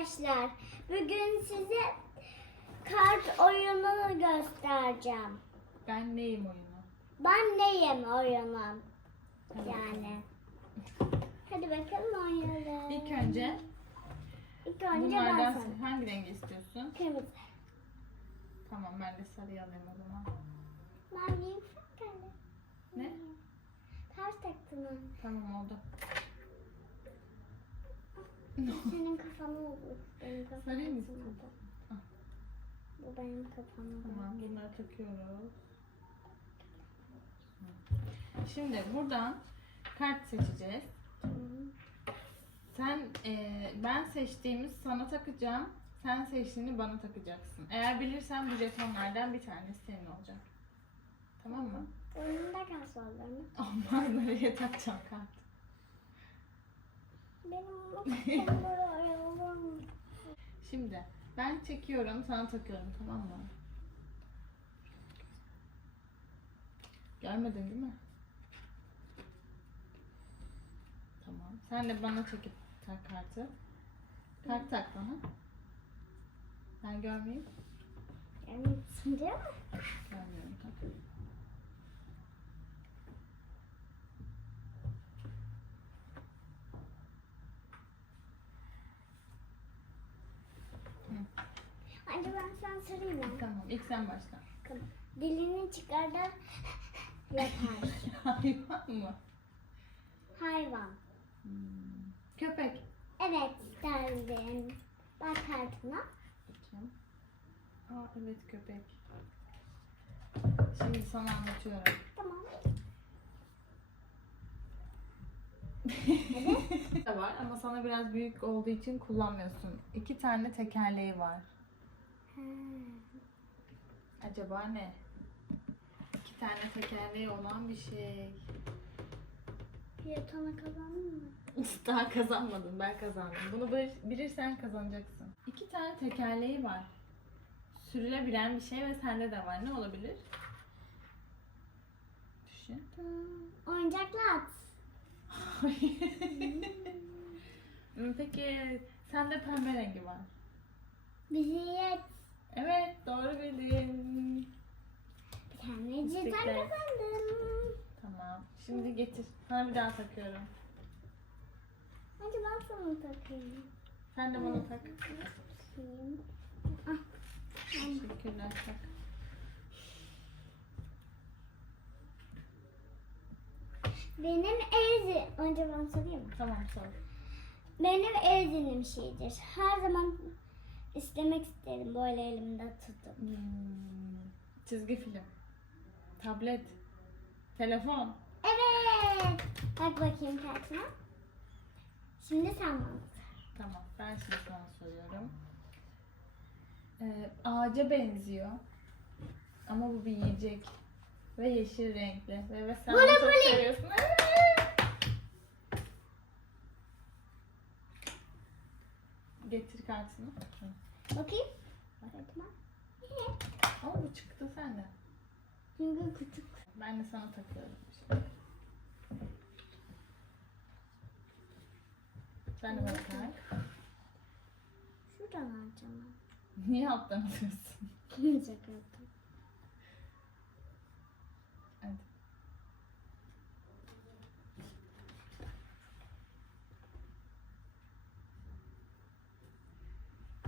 Arkadaşlar bugün size kart oyununu göstereceğim. Ben neyim oyunu? Ben neyim oyunu yani. Hadi bakalım oynayalım. İlk önce İlk önce ben bunlardan sana. hangi rengi istiyorsun? Kırmızı. Tamam ben de sarıyı alayım o zaman. Mavi fakat. Ne? Ters taktım ben. Tamam oldu. Senin kafanı oldu. Benim kafam Sarayım mı? Ah. Bu benim kafam oldu. Tamam bunları takıyoruz. Şimdi buradan kart seçeceğiz. Sen e, ben seçtiğimiz sana takacağım. Sen seçtiğini bana takacaksın. Eğer bilirsen bu jetonlardan bir tanesi senin olacak. Tamam mı? Önümde kalsın mı? Olmaz nereye takacağım kart? Benim kafam böyle ayağım. Şimdi ben çekiyorum sana takıyorum tamam mı? Görmedin değil mi? Tamam. Sen de bana çekip tak kartı. Kart tak bana. Ben görmeyeyim. Eminsin değil mi? Görmüyorum tak. Hadi ben sana sorayım mı? Tamam ilk sen başla. Tamam. Dilini çıkar da yapar. Hayvan mı? Hayvan. Hmm. Köpek. Evet derdim. Bak kartına. Bakayım. Aa evet köpek. Şimdi sana anlatıyorum. Tamam. var ama sana biraz büyük olduğu için kullanmıyorsun. İki tane tekerleği var. Ha. Acaba ne? İki tane tekerleği olan bir şey. Yatana kazandın mı? Daha kazanmadın, ben kazandım. Bunu bil- bilirsen kazanacaksın. İki tane tekerleği var. Sürülebilen bir şey ve sende de var. Ne olabilir? Düşün. Hmm, Oyuncaklı at. Hmm, Peki sende pembe rengi var. Bisiklet. Evet doğru bildin. Bir tane Bisiklet. kazandım. Tamam. Şimdi getir. Sana bir daha takıyorum. Hadi ben sana takayım. Sen de bana tak. Teşekkürler tak. Benim evzi... Önce ben sorayım mı? Tamam sor. Benim evzinim şeydir. Her zaman istemek isterim böyle elimde tutup. Hmm, çizgi film. Tablet. Telefon. Evet. Bak bakayım kartına. Şimdi sen bana sor. Tamam ben şimdi sana soruyorum. Ee, ağaca benziyor. Ama bu bir yiyecek. Ve yeşil renkli. Ve, ve sen bunu çok seviyorsun. Evet. Getir kartını. Bakayım. Kartıma. Ama bu çıktı senden. Çünkü küçük. Ben de sana takıyorum. Şimdi. Sen de tak. Şuradan alacağım Niye alttan alıyorsun? Şaka yaptım. Hadi.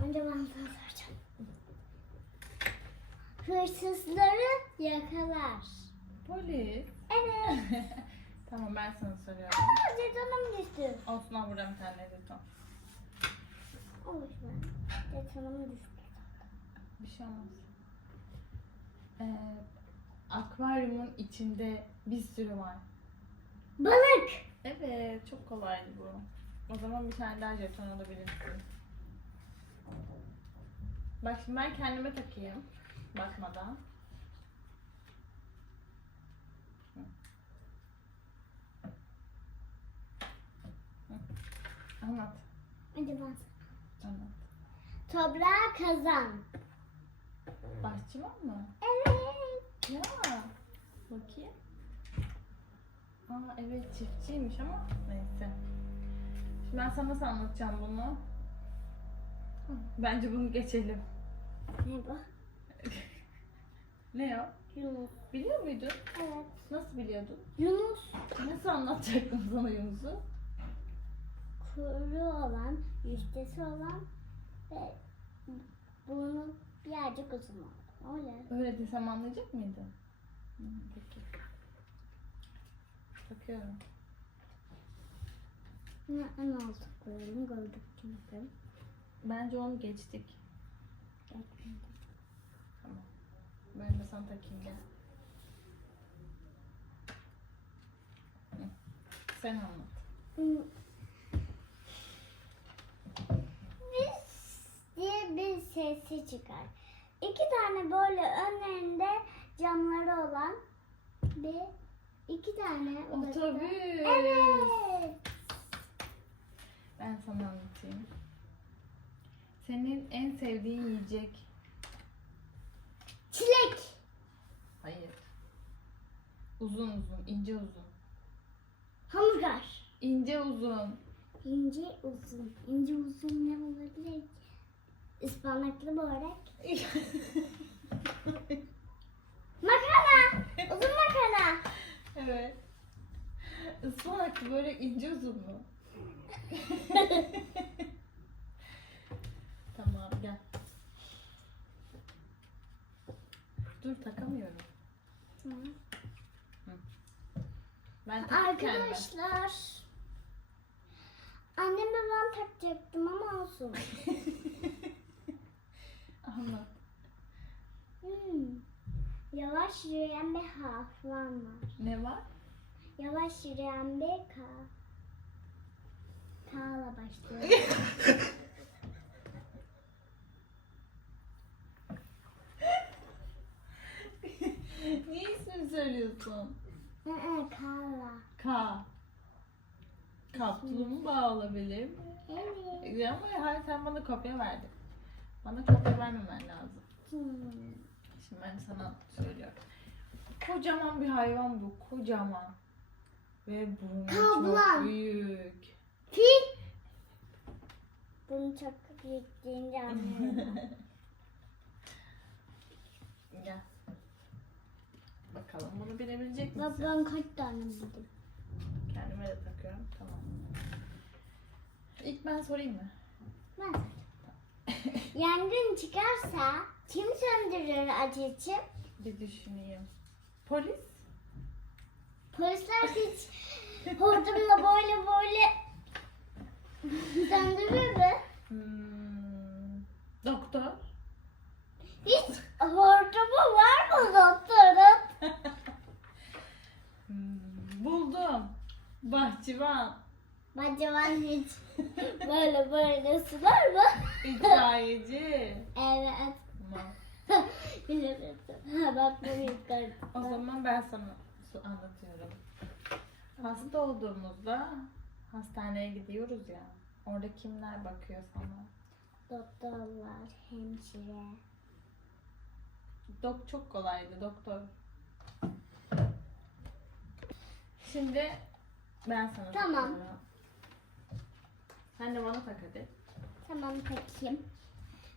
Önce ben sana soracağım. Hırsızları yakalar. Polis. Evet. tamam ben sana soruyorum. Aa, Jetonum düştü. Olsun al buradan bir tane jeton. Olmuş mu? Jetonum düştü. Bir şey olmaz. Ee, akvaryumun içinde bir sürü var. Balık. Evet çok kolaydı bu. O zaman bir tane daha jeton alabilirsin. Bak şimdi ben kendime takayım. Bakmadan. Anlat. Hadi ben Anlat. Toprağa kazan. Bahçıvan mı? Evet. Ya. Bakayım. Aa evet çiftçiymiş ama neyse. Şimdi ben sana nasıl anlatacağım bunu? Bence bunu geçelim. Ne bu? Ne ya? Yunus. Biliyor muydun? Evet. Nasıl biliyordun? Yunus. Nasıl anlatacaktım sana Yunus'u? Kuyruğu olan, yüzdesi olan ve burnu birazcık uzun olan. Öyle. Öyle desem anlayacak mıydın? Hı, peki. Bakıyorum. Ne, ne oldu koyalım gördük çünkü. Bence onu geçtik. Geçmedi. Ben de sana takayım gel. Sen anlat. Biz diye bir sesi çıkar. İki tane böyle önlerinde camları olan bir iki tane Otobüs. Evet. Ben sana anlatayım. Senin en sevdiğin yiyecek. Çilek. Hayır. Uzun uzun, ince uzun. Hamburger. İnce uzun. İnce uzun. İnce uzun ne olabilir ki? Ispanaklı börek. Makarna. Uzun makarna. evet. Ispanak böyle ince uzun mu? Dur takamıyorum. Ben takıp kendime. Arkadaşlar. Anneme ben takacaktım ama olsun. Anlat. Hmm. Yavaş yürüyen bir hayvan var. Ne var? Yavaş yürüyen bir ka. K'la başlıyor. Niye ismini söylüyorsun? K. Kaplumbağa olabilir mi? Evet. Ya Ama hayır sen bana kopya verdin. Bana kopya vermemen lazım. Hmm. Şimdi ben sana söylüyorum. Kocaman bir hayvan bu. Kocaman. Ve burnu Kaplan. çok büyük. Fil. Bunu çok büyük deyince anlıyorum. Gel. Bakalım bunu bilebilecek misin? ben kaç tane buldum. Kendime de takıyorum. Tamam. İlk ben sorayım mı? Ben Yangın çıkarsa kim söndürür ateşi? Bir düşüneyim. Polis? Polisler hiç hortumla böyle böyle söndürür mü? Hmm, doktor? Hiç hortumu var mı doktorun? Hmm, buldum. Bahçıvan. Bacavan hiç böyle böyle sular mı? İtfaiyeci. Evet. Tamam. Bilemedim. Ha bak bunu yukarı. O zaman ben sana su anlatıyorum. Hasta olduğumuzda hastaneye gidiyoruz ya. Orada kimler bakıyor sana? Doktorlar, hemşire. Dok çok kolaydı doktor. Şimdi ben sana Tamam. takıyorum. Sen de bana tak hadi. Tamam takayım.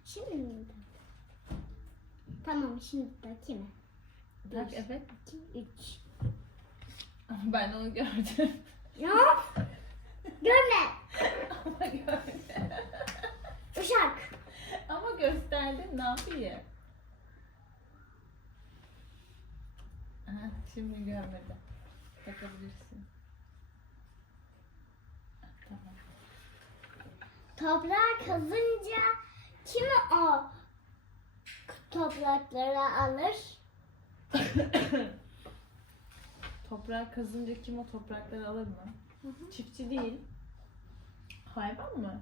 Şimdi mi? Tamam şimdi takayım. Tak Bir. evet. 2, 3. Ben onu gördüm. Ne? Görme. Ama gördüm. Uşak. Ama gösterdim ne yapayım? Aha, şimdi görmedim. Takabilirsin. Tamam. Toprağı kazınca kim o toprakları alır? Toprağı kazınca kim o toprakları alır mı? Hı hı. Çiftçi değil. Hayvan mı?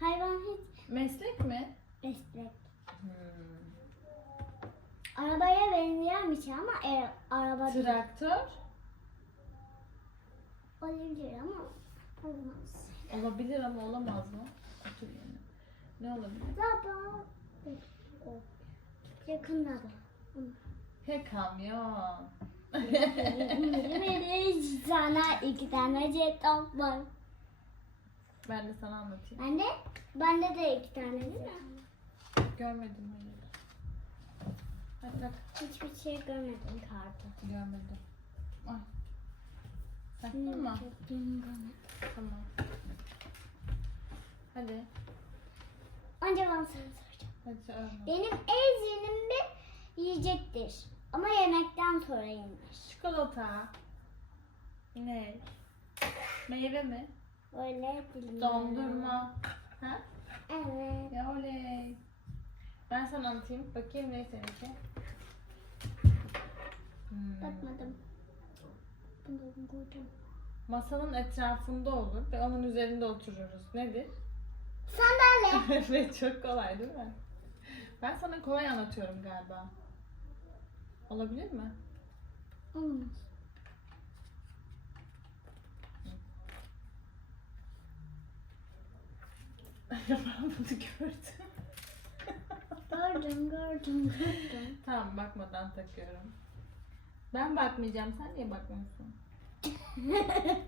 Hayvan hiç Meslek mi? meslek. Hmm. Arabaya benzeyen bir şey ama e, araba değil. Traktör? Olabilir ama olmaz. Olabilir ama olamaz mı? Otur yerine. Ne olabilir? Baba. Yakında da. He kamyon. Sana iki tane jeton var. Ben de sana anlatayım. Bende, bende de iki tane değil mi? Görmedim hayır. Hadi bak. Hiçbir şey görmedim kartı. Görmedim. Ay. Taktın mı? Tamam. Hadi. Önce ben sana soracağım. Hadi söyle. Benim en zihnimde yiyecektir. Ama yemekten sonra yenir. Çikolata. Ne? Meyve mi? Dilim. Dondurma. Ha? Evet. Ya oley. Ben sana anlatayım. Bakayım ne seninki? Hmm. Bakmadım. Bunu buldum. Masanın etrafında olur ve onun üzerinde otururuz. Nedir? Sandalye. evet çok kolay değil mi? Ben sana kolay anlatıyorum galiba. Olabilir mi? Olmaz. Ben bunu gördüm. Gördüm, gördüm, gördüm. tamam bakmadan takıyorum. Ben bakmayacağım. Sen niye bakmıyorsun?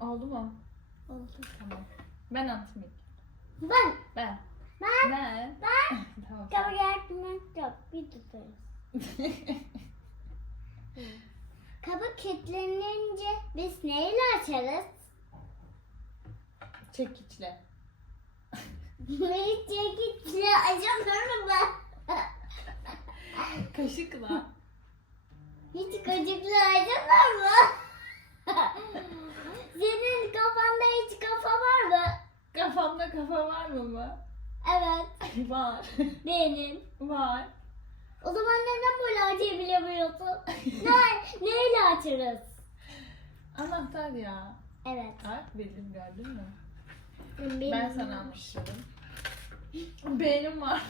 Oldu mu? Oldu. Tamam. Ben atmayayım. Ben, Ben. ben, Ben. ben. tamam. Kabul etmek yok. Bir tutarız. Kabı kilitlenince biz neyle açarız? Çekiçle. Hiç çekiçle açamıyorum ben. Kaşıkla. Hiç kaşıkla açamıyor mu? Senin kafanda hiç kafa var mı? Kafamda kafa var mı mı? Evet, var. benim. var. O zaman neden böyle açabilemiyorsun? ne, neyle açarız? Anahtar ya. Evet. Bak bildim gördün mü? Benim Ben sana anlatırım. Benim var.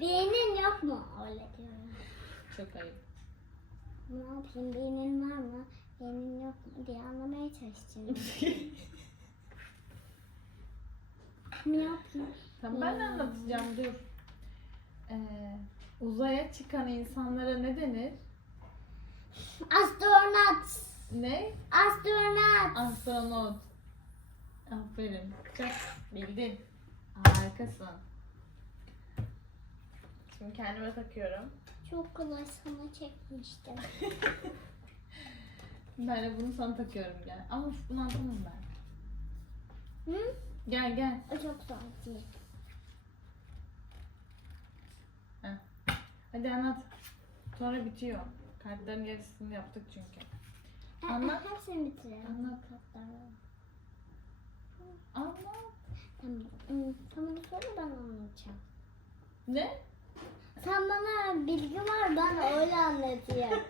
Beynin yok mu? Öyle diyorum. Çok ayıp. Ne yapayım? Beynin var mı? Beynin yok mu diye anlamaya çalışacağım. ne yapayım? tamam ben de anlatacağım dur. Ee, uzaya çıkan insanlara ne denir? Astronot. Ne? Astronot. Astronot. Aferin. Çok bildin. Harikasın. Şimdi kendime takıyorum. Çok kolay sana çekmiştim. Ben de bunu sana takıyorum gel. Ama bunu anlatamam ben. Hı? Gel gel. O çok zor değil. Heh. Hadi anlat. Sonra bitiyor. Kartların yarısını yaptık çünkü. Anlat. Ee, Hepsini bitirelim. Anlat. Anlat. Tamam. Hı, Tamam sonra ben anlatacağım. Ne? Sen bana bilgi var ben öyle anlatayım.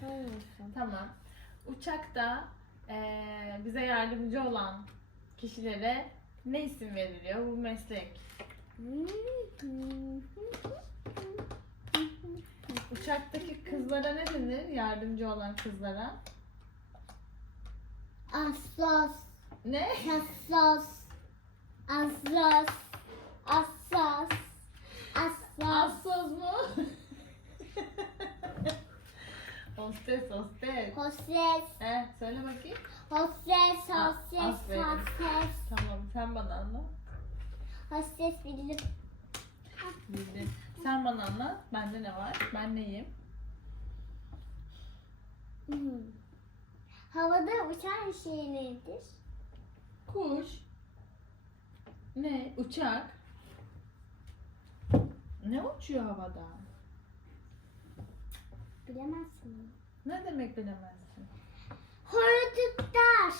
Tamam. Uçakta eee, bize yardımcı olan kişilere ne isim veriliyor bu meslek? Uçaktaki kızlara ne denir? Yardımcı olan kızlara. Assos. Ne? Assos. Assos. Assos. Assos. Assoz mu? hostes, hostes. Hostes. Eh, söyle bakayım. Hostes. A- Hostes. aferin. Hostes. Tamam, sen bana anlat. Hostes bildim. Bildin. Sen bana anlat. Bende ne var? Ben neyim? Hmm. Havada uçan şey nedir? Kuş. Ne? Uçak. Ne uçuyor havada? Bilemezsin. Ne demek bilemezsin? Hortutar.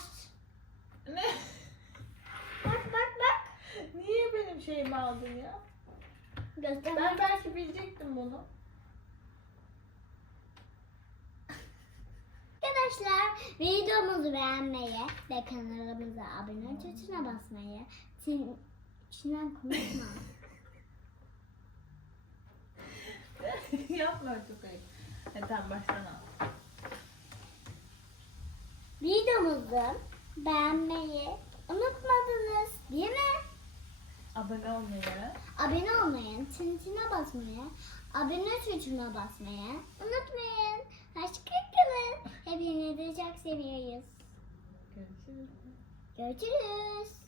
Ne? Bak bak bak. Niye benim şeyimi aldın ya? Göster. Ben belki bilecektim bunu. Arkadaşlar videomuzu beğenmeyi ve kanalımıza abone ol tuşuna basmayı. Sin içinden konuşma. Yapma çok ayıp. Hadi tamam baştan al. videomuzu beğenmeyi unutmadınız değil mi? Abone olmayı. Abone olmayı, tintine basmayı, abone tuşuna basmayı unutmayın. Hepinizi çok seviyoruz. Görüşürüz. Görüşürüz.